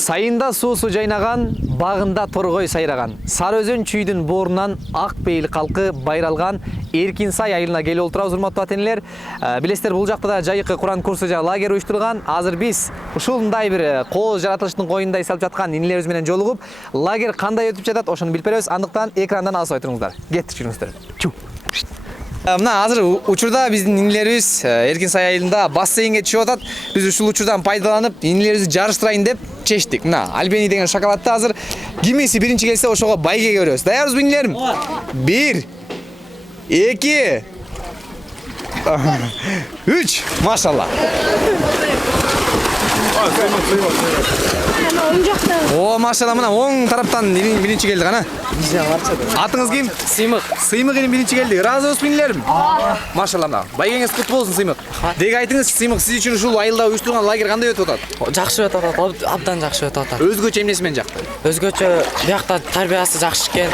Сайында суусу жайнаган, багында торгой сайраган. Сары өзөн чүйдүн боорунан ак бейил калкы байралган Эркин сай айылына келип отурабыз, урматтуу ата-энелер. Билесиздер, бул жакта да жайкы Куран курсу жана лагерь уюштурулган. Азыр биз ушундай бир кооз жаратылыштын коюнунда эс алып жаткан инилерибиз менен жолугуп, лагерь кандай өтүп жатат, ошону билип беребиз. Андыктан экрандан алыспай туруңуздар. Кеттик жүрүңүздөр. Мына азыр учурда биздин инилерибиз Эркин сай айылында бассейнге түшүп атат. Биз ушул учурдан пайдаланып, инилерибизди жарыштырайын деп чечтик. Мына Альбени деген шоколадты азыр кимиси биринчи келсе ошого байгеге беребиз. Даярбызбы инилерим? 1 2 3 машалла. О, машалла, мына оң тараптан биринчи келди гана. Атыңыз ким? Сыймык. Сыймык энем биринчи келди. Ыраазыбызбы инилерим? Машалла, мына байгеңиз куттуу болсун, Сыймык. Деги айтыңыз, Сыймык, сиз үчүн ушул айылда уюштурган лагерь кандай өтүп атат? Жакшы өтүп атат, абдан жакшы өтүп атат. Өзгөчө эмнеси менен жакты? Өзгөчө биякта тарбиясы жакшы экен.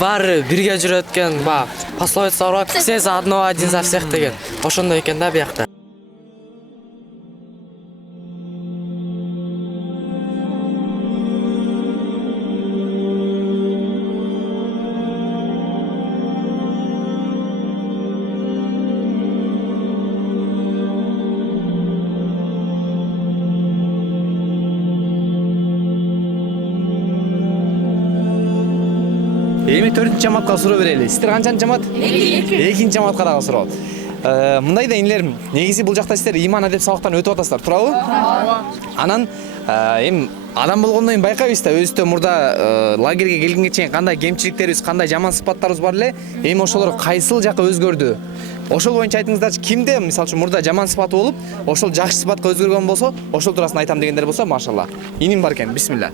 Баары бирге жүрөт экен, пословица бар, все за одного, один за всех деген. Ошондой экен да биякта. Эми 4-нчи жамаатка суроо берели. Сиздер канчанчы жамаат? 2-нчи жамаатка дагы суроо. Мындай да инилерим, негизи бул жакта сиздер иман адеп сабактарын өтүп атасыздар, туурабы? Анан эми адам болгондон кийин байкайбыз да, өзүбүздө мурда лагерге келгенге чейин кандай кемчиликтерибиз, кандай жаман сыпаттарыбыз бар эле. Эми ошолор кайсыл жака өзгөрдү? Ошол боюнча айтыңыздарчы, кимде мисалы үчүн мурда жаман сыпаты болуп, ошол жакшы сыпатка өзгөргөн болсо, ошол туурасында айтам дегендер болсо, машалла. Иним бар экен, бисмилла.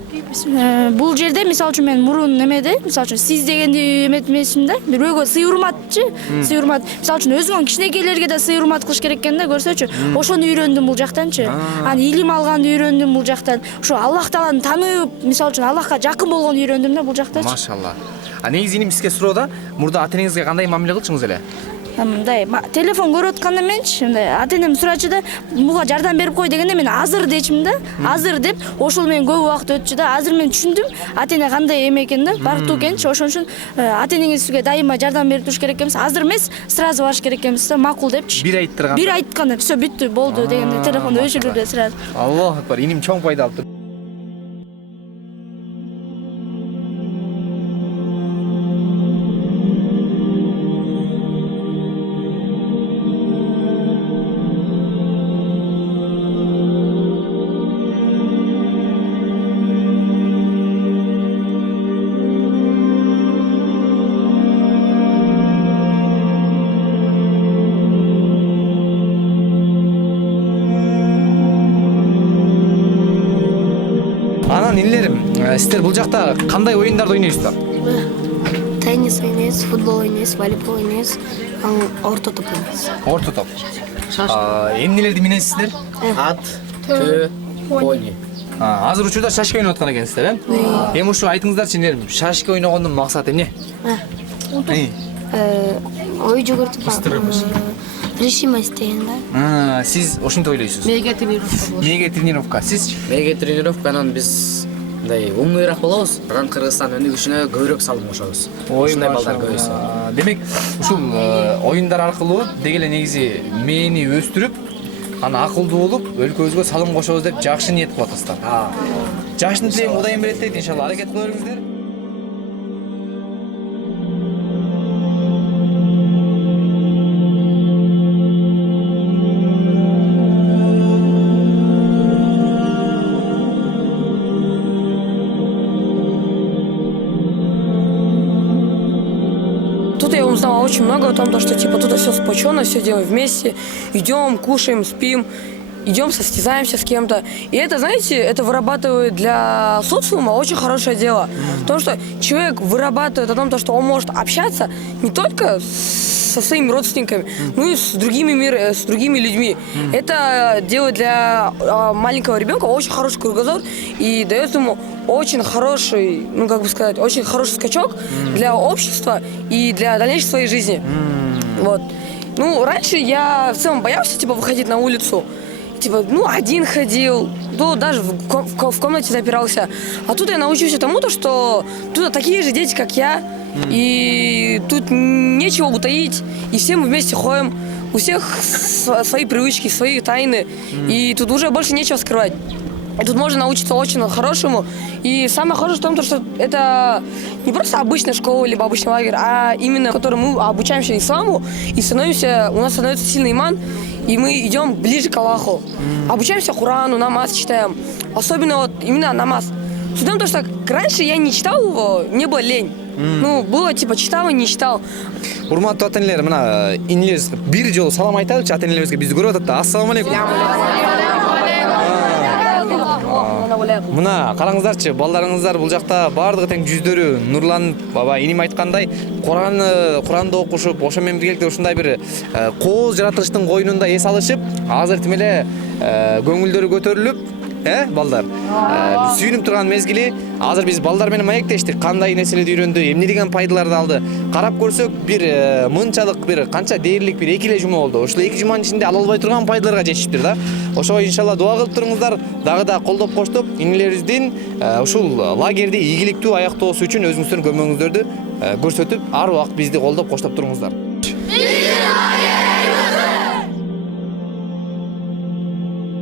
Бул жерде мисалы үчүн мен мурун немеде, мисалы үчүн сиз дегенди эметмесим да, бирөөгө сый урматчы, сый урмат. Мисалы үчүн өзүңөн кичинекейлерге да сый урмат кылыш керек экен да, көрсөчү. Ошону үйрөндүм бул жактанчы. Аны илим алганды үйрөндүм бул жактан. Ошо Аллах тааланы таанып, мисалы үчүн Аллахка жакын болгону үйрөндүм да бул жактачы. Машалла. Негизи иним сизге суроо да, мурда ата-энеңизге кандай мамиле кылчыңыз эле? Мындай телефон көрүп атканда менчи мындай ата-энем сурачу да, буга жардам берип кой дегенде мен азыр дечим да, азыр деп ошол менен көп убакыт өтчү да. Азыр мен түшүндүм ата-эне кандай эме экен да, бардык экенчи. Ошон үчүн ата-энеңизге дайыма жардам берип туруш керек экенбиз. Азыр эмес, сразу барыш керек экенбиз да, макул депчи. Бир айттырган. Бир айтканда всё бүттү, болду дегенде телефонду өчүрдү сразу. Аллах акбар, иним чоң пайда алыптыр. Анан инилерим, сиздер бул жакта кандай оюндарды ойнойсуздар? Теннис ойнайбыз, футбол ойнайбыз, волейбол ойнайбыз, орто топ ойнайбыз. Орто топ. Эмнелерди минесиздер? Ат, төө, пони. Азыр учурда шашка ойноп аткан экенсиздер, э? Эми ушу айтыңыздарчы, инилерим, шашка ойногондун максаты эмне? Ой жүгүртүп, решимость деген да. Сиз ошентип ойлойсуз? Мээге тренировка. Мээге тренировка. Сиз? Мээге тренировка, анан биз мындай умныйраак болобуз. Анан Кыргызстан өнүгүшүнө көбүрөөк салым кошобуз. Ушундай балдар көбөйсө. Демек, ушул оюндар аркылуу деги эле негизи мээни өстүрүп, аны акылдуу болуп, өлкөбүзгө салым кошобуз деп жакшы ниет кылып атасыздар. Жашын тилейм, Кудайым берет дейт, иншалла. Аракет кыла бериңиздер. Тут я узнала очень много о том, что типа тут все сплоченно, все делаем вместе, идем, кушаем, спим, идем, состязаемся с кем-то. И это, знаете, это вырабатывает для социума очень хорошее дело. Потому что человек вырабатывает о том, что он может общаться не только со своими родственниками, ну и с другими людьми. Это делает для маленького ребенка очень хороший кругозор и дает ему очень хороший, ну как бы сказать, очень хороший скачок для общества и для дальнейшей своей жизни. Вот. Ну, раньше я в целом боялся, типа, выходить на улицу. типа, ну, один ходил, то даже в комнате запирался. А тут я научился тому, то, что тут такие же дети, как я, и тут нечего утаить, и все мы вместе ходим, у всех свои привычки, свои тайны, и тут уже больше нечего скрывать. И тут можно научиться очень хорошему. И самое хорошее в том, что это не просто обычная школа, либо обычный лагерь, а именно, в котором мы обучаемся исламу, и у нас становится сильный иман, и мы идем ближе к Аллаху. Обучаемся Корану, намаз читаем. Особенно вот именно намаз. С тем, что раньше я не читал его, мне было лень. Ну, было типа читал и не читал. Урматтуу ата-энелер, мына инелерибиз бир жолу салам айтайлычы ата-энелерибизге, бизди көрүп атат да. Ассаламу алейкум. Мына караңыздарчы, балдарыңыздар бул жакта баардыгы тең жүздөрү нурланып, баба иним айткандай, Куранды окушуп, ошо менен биргеликте ушундай бир кооз жаратылыштын койнунда эс алышып, азыр тим эле көңүлдөрү көтөрүлүп, балдар, сүйүнүп турган мезгили. Азыр биз балдар менен маектештик, кандай нерселерди үйрөндү, эмне деген пайдаларды алды. Карап көрсөк, бир мынчалык бир канча дээрлик бир 2 эле жума болду. Ушул 2 жуманын ичинде ала албай турган пайдаларга жетишиптир да. Ошого иншалла дуа кылып туруңуздар, дагы да колдоп коштоп, инелерибиздин ушул лагерди ийгиликтүү аяктоосу үчүн өзүңүздөрдүн көмөгүңүздөрдү көрсөтүп, ар убакыт бизди колдоп коштоп туруңуздар.